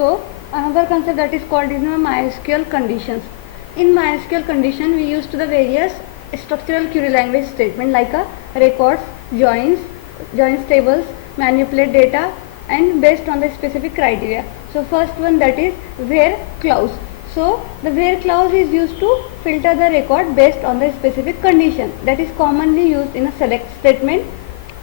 So another concept that is called is MySQL conditions. In MySQL condition, we use to the various structural query language statement like a records, joins tables, manipulate data, and based on the specific criteria. So first one, that is where clause. So the where clause is used to filter the record based on the specific condition, that is commonly used in a select statement,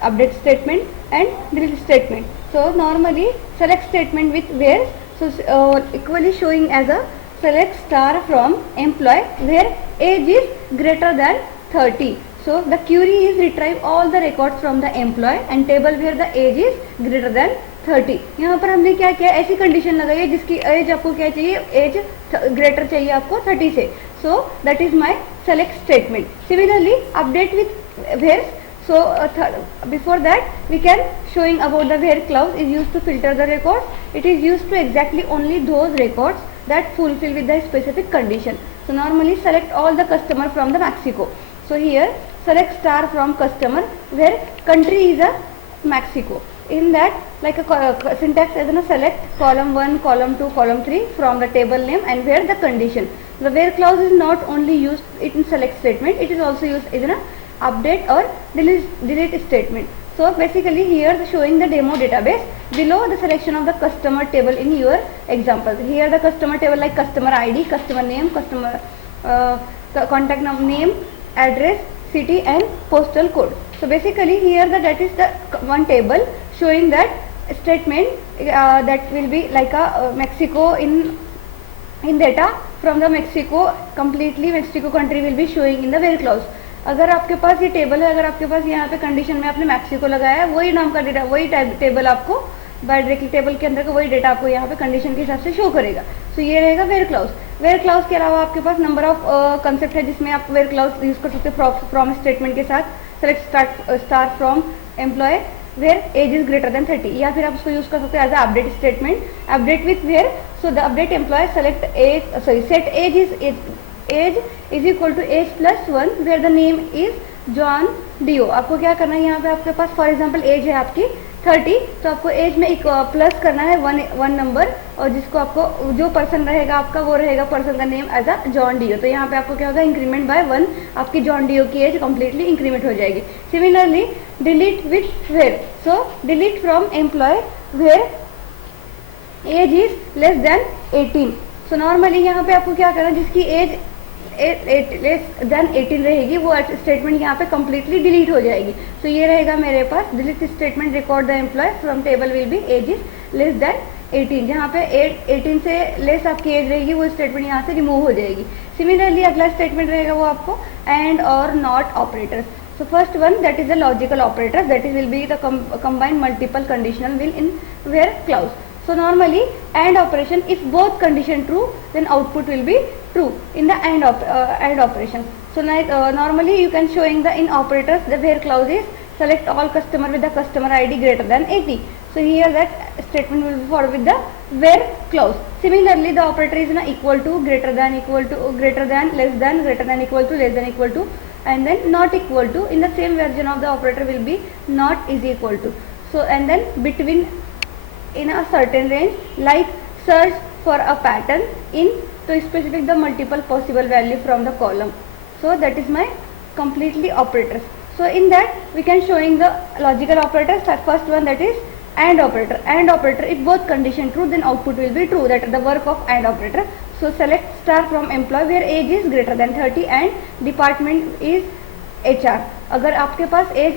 update statement, and delete statement. So normally select statement with where, so equally showing as a select star from employee where age is greater than 30. So the query is retrieve all the records from the employee and table where the age is greater than 30. यहाँ पर हमने क्या किया, ऐसी condition लगाई है जिसकी as आपको क्या चाहिए, एज ग्रेटर चाहिए आपको 30 से. So that is my select statement. Similarly update with where. So before that we can showing about the where clause is used to filter the records. It is used to exactly only those records that fulfill with the specific condition. So normally select all the customer from the Mexico. So here select star from customer where country is a Mexico. In that, like a syntax as in a select column 1, column 2, column 3 from the table name and where the condition. The where clause is not only used in select statement, it is also used in a update or delete statement. So basically here showing the demo database, below the selection of the customer table in your example. Here the customer table like customer ID, customer name, customer contact name, address, city and postal code. So basically here that is the one table showing that statement that will be like a Mexico in data from the Mexico, completely Mexico country will be showing in the where clause. अगर आपके पास ये table है, अगर आपके पास यहाँ पे condition में आपने मैक्सिको लगाया है, वही नाम का डेटा, वही टेबल आपको डायरेक्टली टेबल के अंदर का वही डेटा आपको यहाँ पे कंडीशन के हिसाब से शो करेगा. सो ये रहेगा वेयर क्लाउज. वेयर क्लाउज के अलावा आपके पास नंबर ऑफ कंसेप्ट है जिसमें आप वेयर क्लाउज यूज कर सकते हैं फ्रॉम स्टेटमेंट के साथ. Select star from employ where age is greater than 30, या फिर आप उसको यूज कर सकते हैं as a update statement, update with where. So the update employ select age, sorry set age is age is equal to age plus 1 where the name is John Dio. आपको क्या करना है, यहाँ पे आपके पास फॉर एग्जाम्पल एज है आपकी 30, तो आपको एज में एक प्लस करना है वन नंबर, और जिसको आपको जो पर्सन रहेगा आपका वो रहेगा पर्सन का name as a John Doe. तो यहाँ पे आपको क्या होगा, इंक्रीमेंट बाय 1, आपकी जॉन डियो की एज कंप्लीटली इंक्रीमेंट हो जाएगी. Similarly delete with where. So delete from employ where age is less than 18. So normally यहाँ पे आपको क्या करना है, जिसकी एज लेस देन 18 रहेगी वो स्टेटमेंट यहाँ पे कम्प्लीटली डिलीट हो जाएगी. तो ये रहेगा मेरे पास delete statement record the employee from table will be age is less than 18. जहाँ पे 18 से लेस आपकी एज रहेगी वो स्टेटमेंट यहाँ से रिमूव हो जाएगी. सिमिलरली अगला स्टेटमेंट रहेगा वो आपको एंड और not operators. So first one, that is the logical operator, that is will be the combine multiple conditional will in where clause. So normally AND operation, if both condition true then output will be true in the AND operation. So like normally you can showing the in operators the where clause is select all customer with the customer ID greater than 80. So here that statement will be followed with the where clause. Similarly the operator is equal to, greater than, equal to, greater than, less than, greater than, equal to, less than, equal to, and then not equal to. In the same version of the operator will be not is equal to. So and then between in a certain range, like search for a pattern in to specify the multiple possible value from the column. So that is my completely operators. So in that we can showing the logical operators. First one, that is AND operator. AND operator, if both condition true then output will be true, that is the work of AND operator. So select star from employee where age is greater than 30 and department is HR. अगर आपके पास as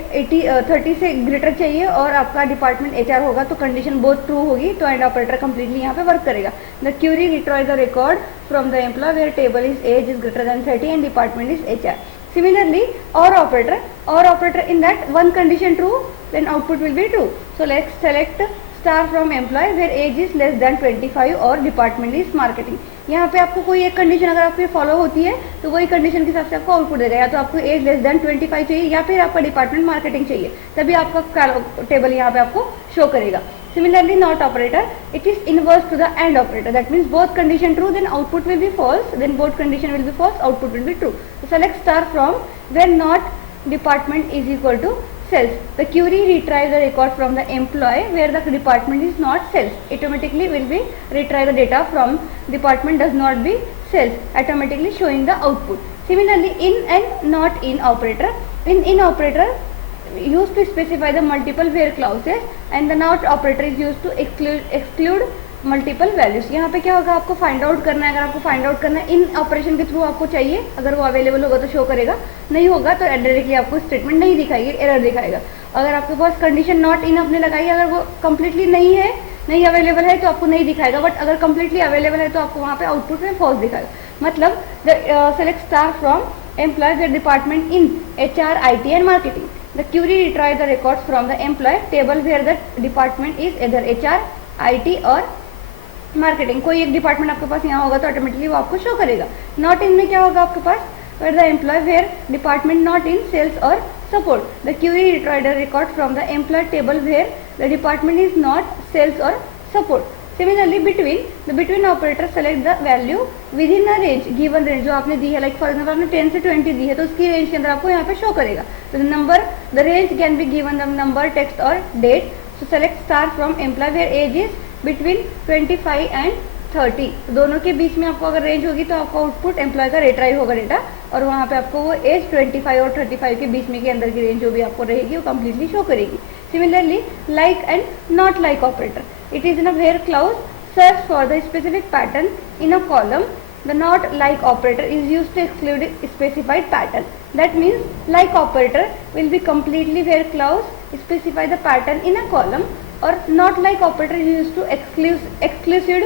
30 से greater चाहिए और आपका department HR होगा तो condition बहुत true होगी, तो एंड ऑपरेटर कंप्लीटली यहाँ पे वर्क करेगा. The query retrieve the record from the employ where table is age is greater than 30 and department is HR. Similarly or operator in that one condition true then output will be true. So let's select star from employee where age is less than 25 और department is marketing. यहाँ पे आपको कोई एक condition अगर आपकी follow होती है तो वही कंडीशन के हिसाब से आपको आउटपुट देगा. या तो आपको एज लेस देन 25 चाहिए या फिर आपका डिपार्टमेंट मार्केटिंग चाहिए, तभी आपका टेबल यहाँ पे आपको शो करेगा. Similarly not operator, it is inverse to the AND operator. That means both condition true then output will be false, then both condition will be false, output will be true. So select star from where not department is equal to cells. The query retrieve the record from the employee where the department is not cells. Automatically will be retrieve the data from department does not be cells, automatically showing the output. Similarly, in and not in operator. In operator used to specify the multiple where clauses and the not operator is used to exclude multiple values. यहाँ पे क्या होगा, आपको find out करना है. अगर आपको find out करना है इन ऑपरेशन के थ्रू आपको चाहिए, अगर वो अवेलेबल होगा तो शो करेगा, नहीं होगा तो डायरेक्टली आपको स्टेटमेंट नहीं दिखाएगी, एरर दिखाएगा. अगर आपके पास कंडीशन नॉट इन आपने लगाई, अगर वो कम्प्लीटली नहीं है, नहीं अवेलेबल है तो आपको नहीं दिखाएगा, बट अगर कम्प्लीटली अवेलेबल है तो आपको वहाँ पे आउटपुट में फॉल्स दिखाएगा. मतलब select star from employ the department in HR, IT and marketing. The query retrieve the records from the employ table where the department is इधर HR, IT और मार्केटिंग. कोई एक डिपार्टमेंट आपके पास यहाँ होगा तो ऑटोमेटिकली वो आपको शो करेगा. नॉट इन में क्या होगा आपके पास, where the employ where department not in sales और support. The query retrieve the record from the employ table where the department is not sales और support. Similarly between operator select the value within a range, given range जो आपने दी है, like for example आपने 10 से 20 दी है तो उसकी range के अंदर आपको यहाँ पे शो करेगा. तो the range can be given the number, text और date. So select star from employ where age is between 25 and 30. दोनों के बीच में आपको अगर रेंज होगी तो आपको आउटपुट एम्प्लॉय का रिट्राइव होगा डेटा, और वहाँ पे आपको वो एज 25 और 35 के बीच में के अंदर की रेंज जो भी आपको रहेगी वो कम्प्लीटली शो करेगी. Similarly like and not like operator, it is in a where clause search for the specific pattern in a column. The not like operator is used to exclude specified pattern. That means like operator will be completely where clause specify the pattern in a column, or not like operator is used to exclude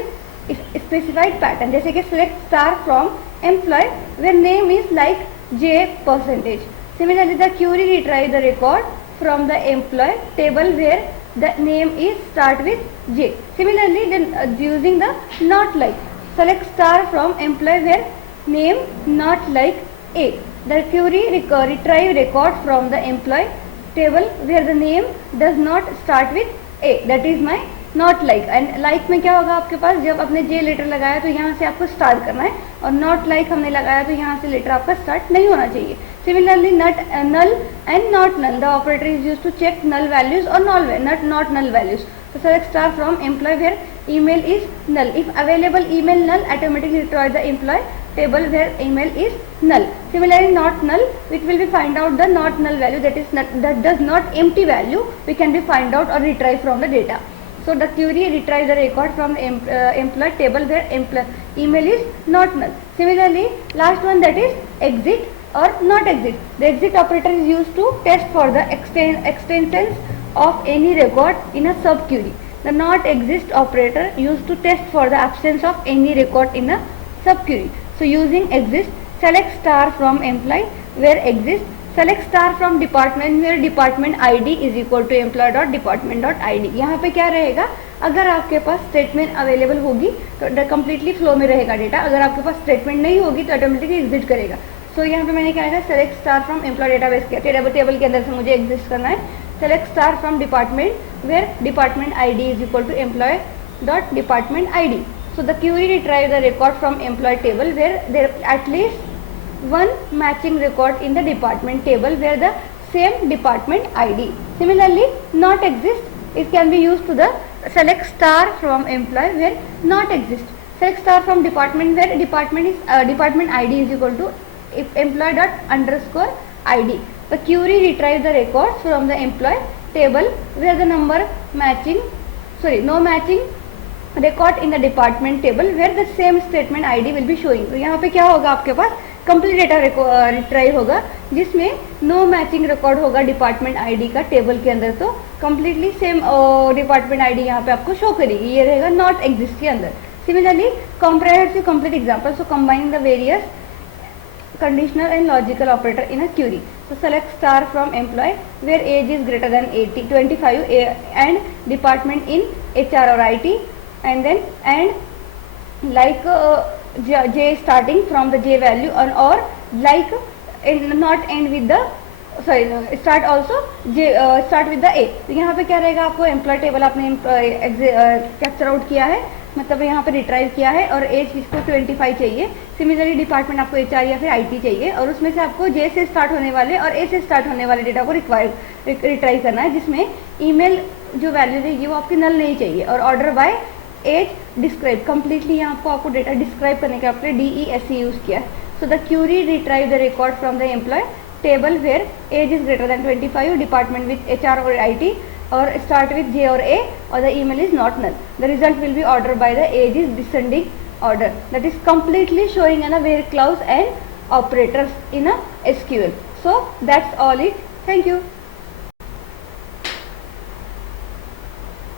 specified pattern. जैसे कि select star from employee where name is like J%. Similarly, the query retrieve the record from the employee table where the name is start with J. Similarly, then using the not like, select star from employee where name not like A. The query retrieve record from the employee table where the name does not start with A. That is my not like. And like में क्या होगा आपके पास, जब आपने J letter लगाया तो यहाँ से आपको स्टार्ट करना है, और not like हमने लगाया तो यहाँ से लेटर आपका स्टार्ट नहीं होना चाहिए. Similarly, null and not null. The operator is used to check null values or not null values. So select star from employee where email is null. If available email null, automatically retrieve the employee table where email is null. Similarly, not null, which will be find out the not null value, that does not empty value, we can be find out or retrieve from the data. So the query retrieve the record from the employee table where email is not null. Similarly, last one, that is exit or not exit. The exit operator is used to test for the extensions of any record in a sub query. The not exist operator used to test for the absence of any record in a sub query. So using exist, select star from employee where exist, select star from department where department ID is equal to employee.department.id. यहाँ पे क्या रहेगा, अगर आपके पास statement available होगी तो completely flow में रहेगा डेटा, अगर आपके पास स्टेटमेंट नहीं होगी तो ऑटोमेटिकली एग्जिट करेगा. सो यहाँ पे मैंने क्या है, select star from employ database किया, टेबल के अंदर से मुझे एग्जिस्ट करना है. Select star from department where department ID is equal to employee.department ID. So the query retrieve the record from employee table where there at least one matching record in the department table where the same department ID. Similarly, not exist, it can be used to the select star from employee where not exist. Select star from department where department ID is equal to employee._ID. The query retrieve the records from the employee table where the no matching record in the department table where the same statement ID will be showing. तो यहाँ पे क्या होगा, आपके पास complete data retrieve होगा जिसमें no matching record होगा department ID का टेबल के अंदर, तो कम्प्लीटली सेम डिपार्टमेंट आईडी यहाँ पे आपको शो करेगी, ये रहेगा नॉट एग्जिस्ट के अंदर. Similarly comprehensive complete example, so combine the various conditional and logical operator in a query. So select star from employee where age is greater than 25 and department in HR or IT, and then and like J starting from the J value or like not end with the start also start with the A. तो यहाँ पे क्या रहेगा, आपको employ table आपने capture out किया है, मतलब यहाँ पे रिट्राइव किया है, और एज इसको 25 चाहिए। सिमिलरली डिपार्टमेंट आपको HR या फिर IT चाहिए, और उसमें से आपको J से स्टार्ट होने वाले और A से स्टार्ट होने वाले डेटा को रिट्राइव करना है, जिसमें ईमेल जो वैल्यू रहेगी वो आपकी नल नहीं चाहिए। और order by age describe, completely यहाँ पर आपको डेटा डिस्क्राइब करने के आपने DESE यूज़ किया है। So the query retrieve the record from the employ table where age is greater than 25, department with HR और IT, or start with J or A, or the email is not null. The result will be ordered by the age is descending order. That is completely showing in a where clause and operators in a SQL. So that's all it. Thank you.